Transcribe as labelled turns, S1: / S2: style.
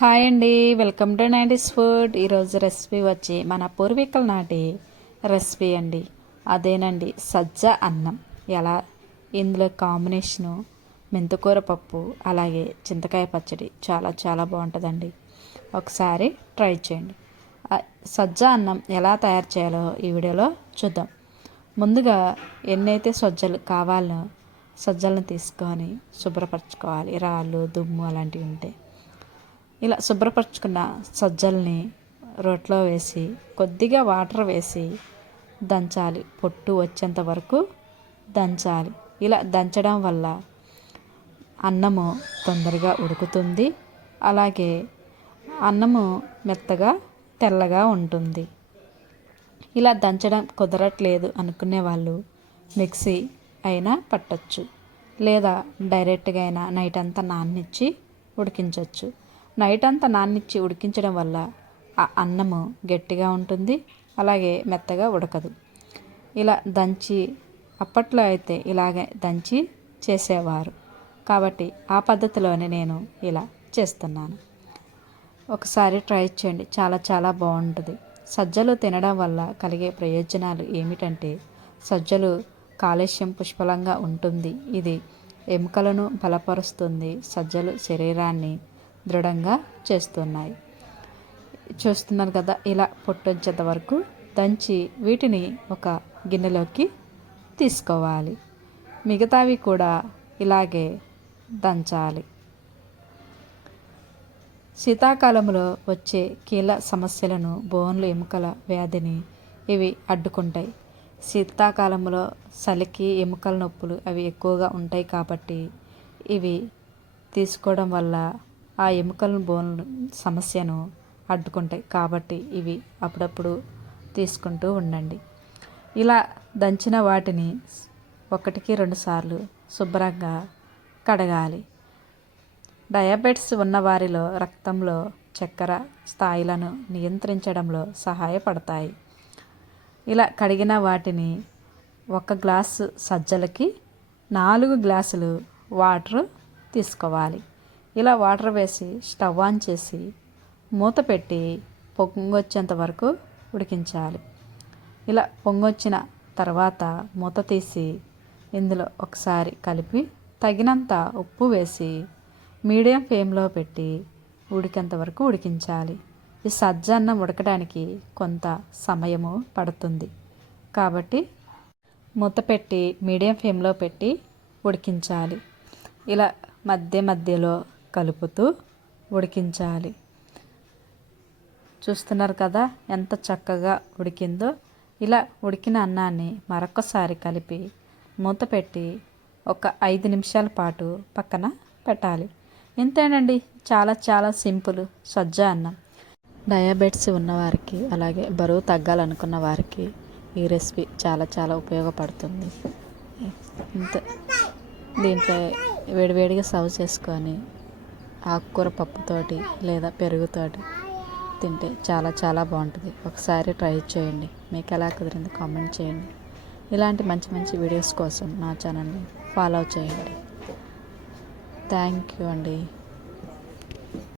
S1: Hi అండి. Welcome to nineties food. ఈరోజు recipe వచ్చి మన పూర్వీకుల నాటి రెసిపీ అండి. అదేనండి సజ్జ అన్నం. ఎలా? ఇందులో కాంబినేషను మెంతుకూర పప్పు అలాగే చింతకాయ పచ్చడి చాలా చాలా బాగుంటుందండి. ఒకసారి ట్రై చేయండి. సజ్జ అన్నం ఎలా తయారు చేయాలో ఈ వీడియోలో చూద్దాం. ముందుగా ఎన్నైతే సజ్జలు కావాలో సజ్జలను తీసుకొని శుభ్రపరచుకోవాలి. రాళ్ళు దుమ్ము అలాంటివి ఉంటాయి ఇలా శుభ్రపరచుకున్న సజ్జల్ని రోట్లో వేసి కొద్దిగా వాటర్ వేసి దంచాలి. పొట్టు వచ్చేంత వరకు దంచాలి. ఇలా దంచడం వల్ల అన్నము తొందరగా ఉడుకుతుంది. అలాగే అన్నము మెత్తగా తెల్లగా ఉంటుంది. ఇలా దంచడం కుదరట్లేదు అనుకునే వాళ్ళు మిక్సీ అయినా పట్టచ్చు. లేదా డైరెక్ట్గా అయినా నైట్ అంతా నాన్నిచ్చి ఉడికించవచ్చు నైట్ అంతా నాన్నిచ్చి ఉడికించడం వల్ల ఆ అన్నము గట్టిగా ఉంటుంది అలాగే మెత్తగా ఉడకదు. ఇలా దంచి అప్పట్లో అయితే ఇలాగే దంచి చేసేవారు. కాబట్టి ఆ పద్ధతిలోనే నేను ఇలా చేస్తున్నాను. ఒకసారి ట్రై చేయండి చాలా చాలా బాగుంటుంది. సజ్జలు తినడం వల్ల కలిగే ప్రయోజనాలు ఏమిటంటే సజ్జలు కాలుష్యం పుష్కలంగా ఉంటుంది. ఇది ఎముకలను బలపరుస్తుంది సజ్జలు శరీరాన్ని దృఢంగా చేస్తున్నాయి. చూస్తున్నారు కదా ఇలా పొట్టొచ్చేంత వరకు దంచి వీటిని ఒక గిన్నెలోకి తీసుకోవాలి. మిగతావి కూడా ఇలాగే దంచాలి. శీతాకాలంలో వచ్చే కీళ్ళ సమస్యలను బోన్లు ఎముకల వ్యాధిని ఇవి అడ్డుకుంటాయి. శీతాకాలంలో చలికి ఎముకల నొప్పులు అవి ఎక్కువగా ఉంటాయి కాబట్టి ఇవి తీసుకోవడం వల్ల ఆ ఎముకలను బోన్ సమస్యను అడ్డుకుంటాయి. కాబట్టి ఇవి అప్పుడప్పుడు తీసుకుంటూ ఉండండి. ఇలా దంచిన వాటిని ఒకటికి రెండు సార్లు శుభ్రంగా కడగాలి. డయాబెటిస్ ఉన్నవారిలో రక్తంలో చక్కెర స్థాయిలను నియంత్రించడంలో సహాయపడతాయి. ఇలా కడిగిన వాటిని ఒక గ్లాసు సజ్జలకి నాలుగు గ్లాసులు వాటర్ తీసుకోవాలి. ఇలా వాటర్ వేసి స్టవ్ ఆన్ చేసి మూత పెట్టి పొంగొచ్చేంత వరకు ఉడికించాలి. ఇలా పొంగొచ్చిన తర్వాత మూత తీసి ఇందులో ఒకసారి కలిపి తగినంత ఉప్పు వేసి మీడియం ఫ్లేమ్లో పెట్టి ఉడికేంత వరకు ఉడికించాలి. ఈ సజ్జ అన్నం ఉడకడానికి కొంత సమయము పడుతుంది. కాబట్టి మూత పెట్టి మీడియం ఫ్లేమ్లో పెట్టి ఉడికించాలి. ఇలా మధ్య మధ్యలో కలుపుతూ ఉడికించాలి. చూస్తున్నారు కదా ఎంత చక్కగా ఉడికిందో? ఇలా ఉడికిన అన్నాన్ని మరొకసారి కలిపి మూత పెట్టి ఒక ఐదు నిమిషాల పాటు పక్కన పెట్టాలి. ఇంతేనండి. చాలా చాలా సింపుల్ సజ్జ అన్నం. డయాబెటిస్ ఉన్నవారికి అలాగే బరువు తగ్గాలనుకున్న వారికి ఈ రెసిపీ చాలా చాలా ఉపయోగపడుతుంది. ఇంత. దీంట్లో వేడివేడిగా సర్వ్ చేసుకొని ఆకుకూర పప్పుతోటి లేదా పెరుగుతోటి తింటే చాలా చాలా బాగుంటుంది. ఒకసారి ట్రై చేయండి. మీకు ఎలా కుదిరింది కామెంట్ చేయండి. ఇలాంటి మంచి మంచి వీడియోస్ కోసం నా ఛానల్ని ఫాలో చేయండి. థ్యాంక్ యూ అండి.